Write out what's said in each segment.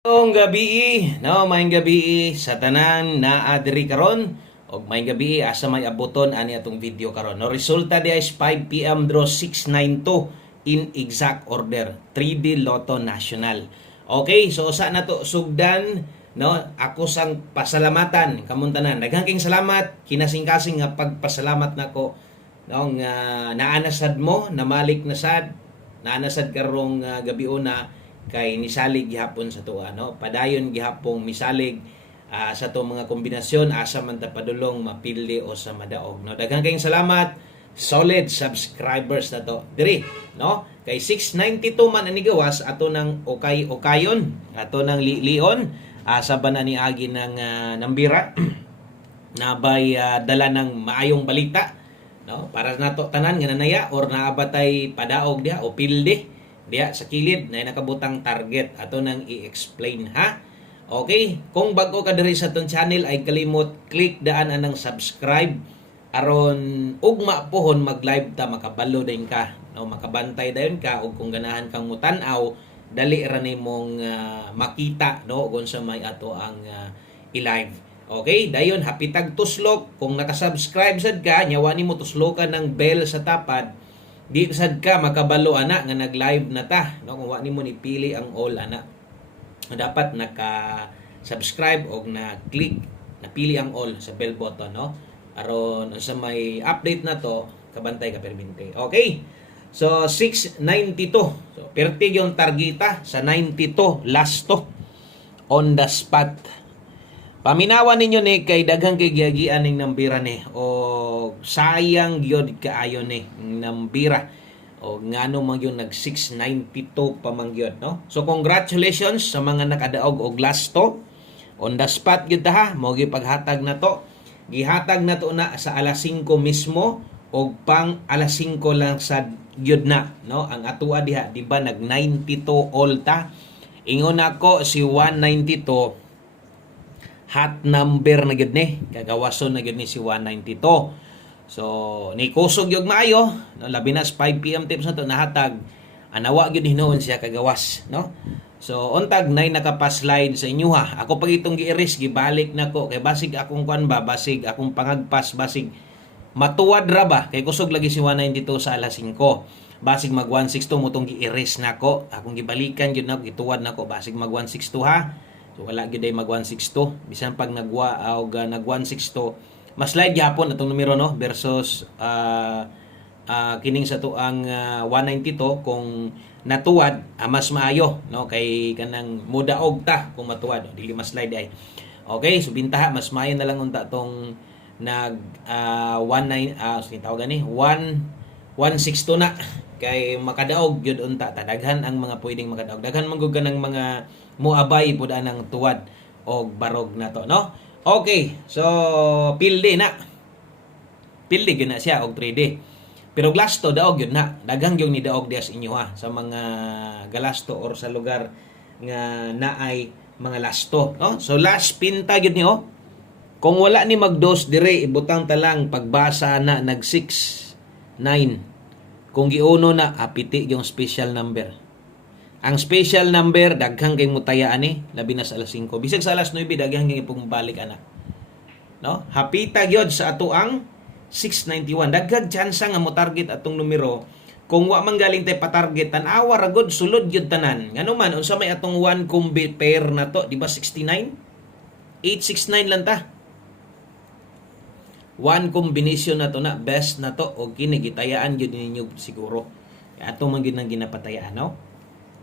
Ngayong gabi, no, maayong gabi sa tanan na adiri karon og maayong gabi asa may abuton ani atong video karon. No, resulta di is 5 PM draw 692 in exact order 3D Lotto National. Okay, so usa na to sugdan, no, ako sang pasalamatan kamong tanan. Daghang king salamat kinasing-kasing nga pagpasalamat nako, no, nga naanasad mo, namalik na sad, naanasad karong gabi una kay nisalig gihapon sa tuwa, no, padayon gihapong misalig sa to mga kombinasyon asa man ta padulong mapili o sa madaog, no. Daghang kayong salamat, solid subscribers na to diri, no, kay 692 man ani gawas ato ng okayon ato ng lion sa banan ni agi ng nambira na bay dala ng maayong balita, no, para nato tanan nga nanaya or naabatay padaog diha o pilde diya sa kilid na nakabutang target ato nang i-explain, ha. Okay, kung bago ka diri sa tong channel ay kalimot click daan anang subscribe aron ugma pohon mag-live ta makabalo din ka, no, makabantay dayon ka ug kung ganahan kang mutan-aw dali ra nimong makita, no, kung sa may ato ang i-live. Okay, dayon hapitag tuslok kung naka-subscribe sad ka nyawa nimo tuslokan ng bell sa tapad. Di sad ka makabalo ana nga nag-live na ta, no, kung wa nimo ni pili ang all ana. Dapat naka-subscribe og na-click, napili ang all sa bell button, no. Aron sa may update na to, kabantay ka permente. Okay. So 692. So pertig yung targeta sa 92 last to on the spot. Paminawan ninyo ni kay daghang kay giagian ning nambira ni o sayang gyud kaayo ni nambira o ngano man yung nag 692 pa man gyud, no. So congratulations sa mga nakadaog og last to on the spot gyud ta, ha. Mo gi paghatag na to, gihatag na to na sa alas 5 mismo og pang alas 5 lang sa gyud na, no. Ang atua diha di ba nag 92 all ta, ingon ako si 192 hot number na gyud ni, kagawason na gyud ni si 192. So ni kusog yung maayo, no, labi na 5 PM tips na to nahatag anawa gyud hinuon siya kagawas, no. So untag nay nakapaslide sa inyo, ha. Ako pag itong gi-erase gibalik nako kay basig akong kwan ba, basig akong pangagpas, basig matuwad ra ba kay kusog lagi si 192 sa alas 5. Basig mag 162 mo tong gi-erase nako, akong gibalikan gyud nako, gituwad nako basig mag 162, ha. So wala gyud ay mag 162 bisan pag nag 162 mas slide gyapon atong numero, no, versus kining sa tuang 192 kung natuwad mas maayo, no, kay kanang mudaog ta kung matuwad dili mas slide ay. Okay, so bintaha mas maayo na lang unta tong nag 19 tawag gani 162 na kay makadaog gyud unta ta, daghan ang mga pwedeng makadaog, daghan man gud kanang mga muabay pud anang tuwad og barog na to, no. Okay, so pilde na gyud na siya og 3D, pero glasto daog gyud na, daghang gyud ni daog dias inyo, ha, sa mga galasto or sa lugar nga naay mga lasto, no. So last pinta gyud ni, oh. Kung wala ni magdos dire ibutang talang pagbasa na nag 6-9. Kung giuno na apiti yung special number. Ang special number daghang kay mutaya ani labi na sa alas 5. Bisag sa alas 9 daghang kay pong balik ana. No? Hapita gyud sa ato ang 691. Daghang tsansa nga mo target atong numero. Kung wa man galing tay pa-target tan-awa ra gud sulod gyud tanan. Ngano man unsa may atong 1 combi pair na to, di ba 69? 869 lang ta. One combination na to na best na to o kini gitayaan gyud ninyo siguro. Ato man gyud nang ginapatayaan, no.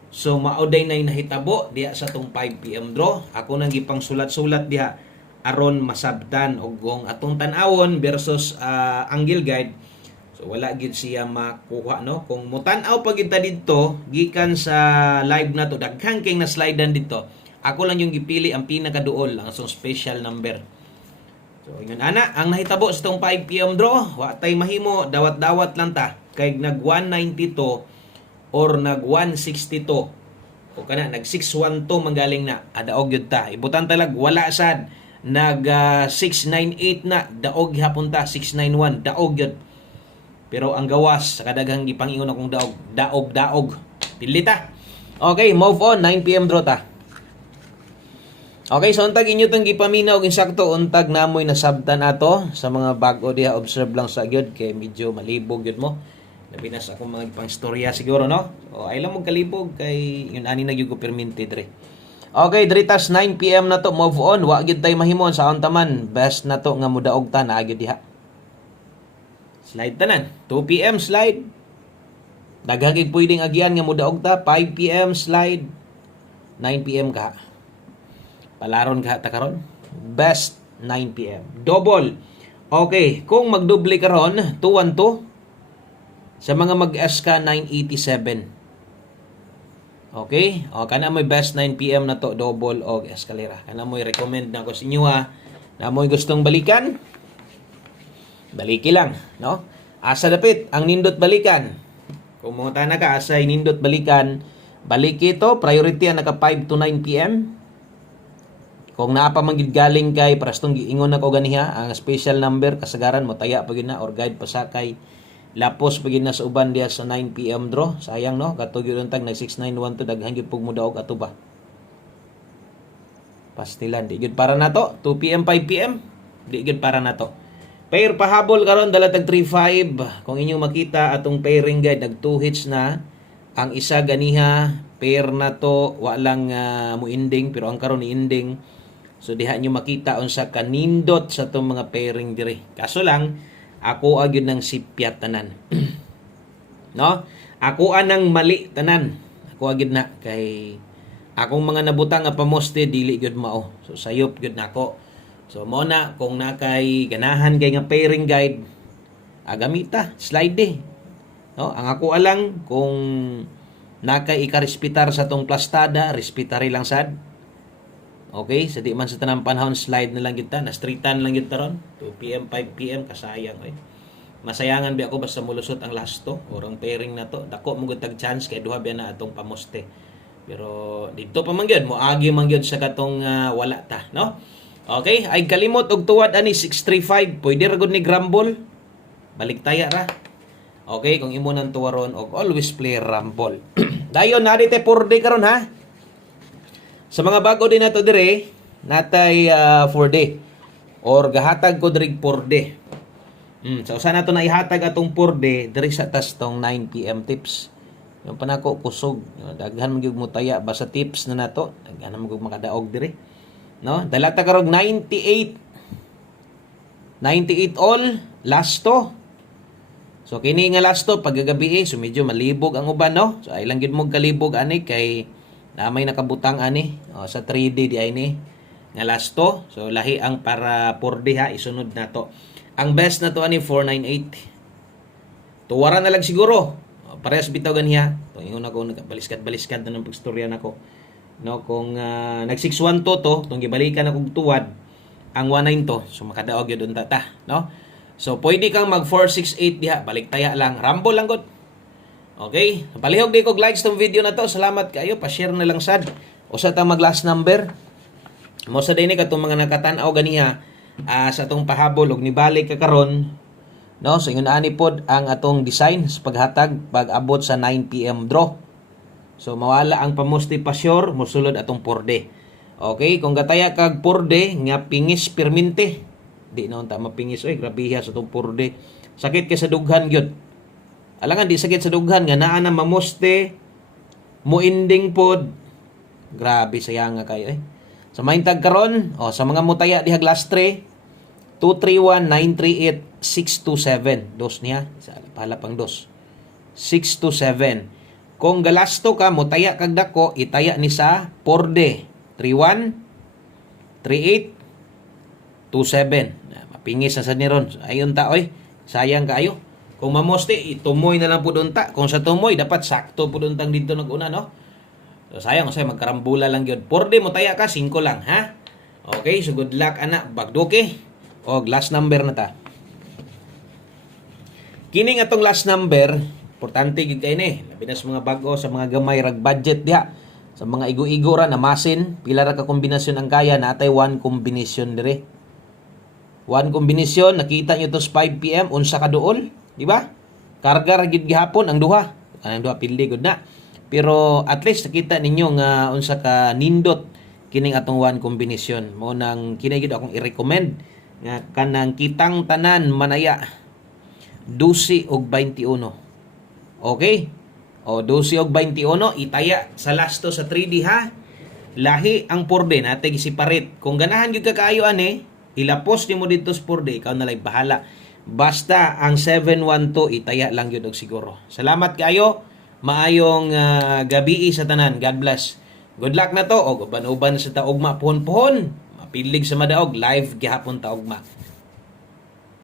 So mauday na nahitabo diha sa tong 5 PM draw. Ako nang gipang sulat-sulat diha aron masabtan og kung atong tan-awon versus angle guide. So wala gyud siya makuha, no. Kung mutan-aw pa gyud ta didto gikan sa live na to daghang kay na slidean didto. Ako lang yung gipili ang pinakaduol ang so special number. So ingon ana ang nahitabo sa tong 5 PM draw, wa tay mahimo dawat-dawat lang ta kay nag 192 or nag 162 o kana nag 612 manggaling na adaog gyud ta. Ibutan talag wala sad nag 698 na daog hapon ta, 691 daog gyud. Pero ang gawas sa kadaghang gipangingon akong daog, daog. Pili ta. Okay, move on 9 PM draw ta. Okay, so untag inyo tong gipaminaw og insakto untag namoy nasabtan ato sa mga bag-o diha, observe lang sa gyud kay medyo malibog gyud mo. Labi na sa akong mga pang istorya siguro, no? So ay lang mo kalibog kay yun ani na gyud ko perminti dre. Okay, dritas 9 PM na to, move on. Wa gyud tay mahimon sa taman. Best na to nga mudaog ta na gyud diha. Slide tanan. 2 PM slide. Daghang gid pwedeng agyan nga mudaog ta. 5 PM slide. 9 PM ka. Palaron ka ta karon. Best 9 PM. Double. Okay, kung magdoble karon 212 sa mga mag-S ka 987. Okay? O kana mo'y best 9 PM na to, double og eskalera. Kana mo'y recommend na ko sa inyo ha. Na mo'y gustong balikan. Baliki lang, no? Asa dapit ang nindot balikan. Kung mo na ka asa nindot balikan, baliki to, priority naka 5 to 9 PM. Kung naa pa man gid galing kay prastong giingon na ko ganiha, ang special number kasagaran mo taya pa gid na or guide pasakay. Lapos pagin na sa uban diya sa 9 PM draw. Sayang no, katog yun tag nag 691 to daghang gyud pug mudaog ato ba. Pastilan di gyud para nato. 2 PM 5 PM di gyud para nato. Pair pahabol karon dala tag 35. Kung inyo makita atong pairing guide nag 2 hits na. Ang isa ganiha pair na to wa lang mo ending pero ang karon ni ending. So diha nyo makita unsa ka nindot sa tong mga pairing diri. Kaso lang ako agyud ng sipyat tanan. No? Ako anang mali tanan. Ako agyud na kay akong mga nabutang nga pamoste dili gyud mao. So sayop gyud nako. So mo na kung nakay ganahan kay nga pairing guide agamita slide eh. No? Ang ako alang kung nakay ikarespetar sa tong plastada, respetari lang sad. Okay, sa di man sa tanang panahon slide na lang kita, na streetan lang kita ron. 2 PM 5 PM kasayang oy. Masayangan bi ako basta mulusot ang lasto or ang pairing na to. Dako mo gud tag chance kay duha biya na atong pamoste. Pero dito pa man gyud mo agi man gyud sa katong wala ta, no? Okay, ay kalimot og tuwad ani 635. Pwede ra gud ni Grumble. Balik taya ra. Okay, kung imo nang tuwaron og always play Rumble. Dayon na dite 4D karon ha. Sa mga bago din nato dire, natay 4D or gahatag ko diri 4D. So usa nato na ihatag atong 4D diri sa tas tong 9 PM tips. Yung panako kusog, daghan man gyud mo taya basta tips na nato, daghan man gyud makadaog diri. No? Dala ta karog 98. 98 all last to. So kini nga last to paggabi so medyo malibog ang uban no. So ay lang gyud mo kalibog ani kay na may nakabutang ani sa 3D di ay ni nga last to. So lahi ang para 4D ha, isunod na to. Ang best na to ani 498. Tuwara na lang siguro. Parehas bitaw ganiha. To ingon ako nagbaliskat-baliskat na ng pagstorya nako. No, kung nag 612 to, tong gibalikan akong tuwad ang 19 to. So makadaog gyud unta ta, no? So pwede kang mag 468 diha, balik taya lang. Rumble lang gud. Okay, palihog di ko likes tong video na to. Salamat kayo, pa-share na lang sad. Usa ta mag last number. Mo sa dinhi katong mga nakatan-aw ganiha sa atong pahabol og nibalik ka karon. No, so ingon ani pod ang atong design sa paghatag pag-abot sa 9 PM draw. So mawala ang pamoste pa sure, mosulod atong 4D. Okay, kung gataya kag 4D nga pingis perminte. Di na unta mapingis oy, grabiha sa atong 4D. Sakit kay sa dughan gyud. Alangan di sakit sa dughan nga naa na mamoste mo ending pod. Grabe sayang nga kayo eh. Sa maintag karon, sa mga mutaya dihag last 3 231-938-627. Dos niya. Pala pang dos. 627. Kung galasto ka, mutaya kag dako, itaya ni sa 4D. 31-38-27. Mapingis na sa niron. Ayun ta, oy. Sayang kaayo. Kung mamoste, itumoy na lang po doon ta. Kung sa tumoy, dapat sakto po doon tang dito nag-una, no? So, sayang, magkarambula lang yun. 4D, mutaya ka, 5 lang, ha? Okay, so good luck, anak. Bagduki. O, last number na ta. Kini nga tong last number, importante gid kay ni. Labi na sa mga bago, sa mga gamay rag budget diha. Sa mga igo-igo ra na masin, pila ra ka kombinasyon ang kaya, natay 1 combination dire. 1 kombinasyon, nakita nyo to sa 5 PM, unsa ka duol, di ba? Karga ra gid gihapon ang duha. Ang duha pildi gud na. Pero at least nakita ninyo nga unsa ka nindot kining atong one kombinasyon. Mo nang kini gyud akong i-recommend nga kanang kitang tanan manaya 12 og 21. Okay? O 12 og 21 itaya sa lasto sa 3D ha. Lahi ang 4D natin i-separate. Kung ganahan gyud ka kaayo ani, ilapos nimo dito sa 4D, ikaw na lang bahala. Basta ang 712 itaya lang yun og siguro. Salamat kayo. Maayong gabi sa tanan. God bless. Good luck na to. O uban-uban sa taugma. Puhon-puhon. Mapilig sa madaog. Live gihapon taugma.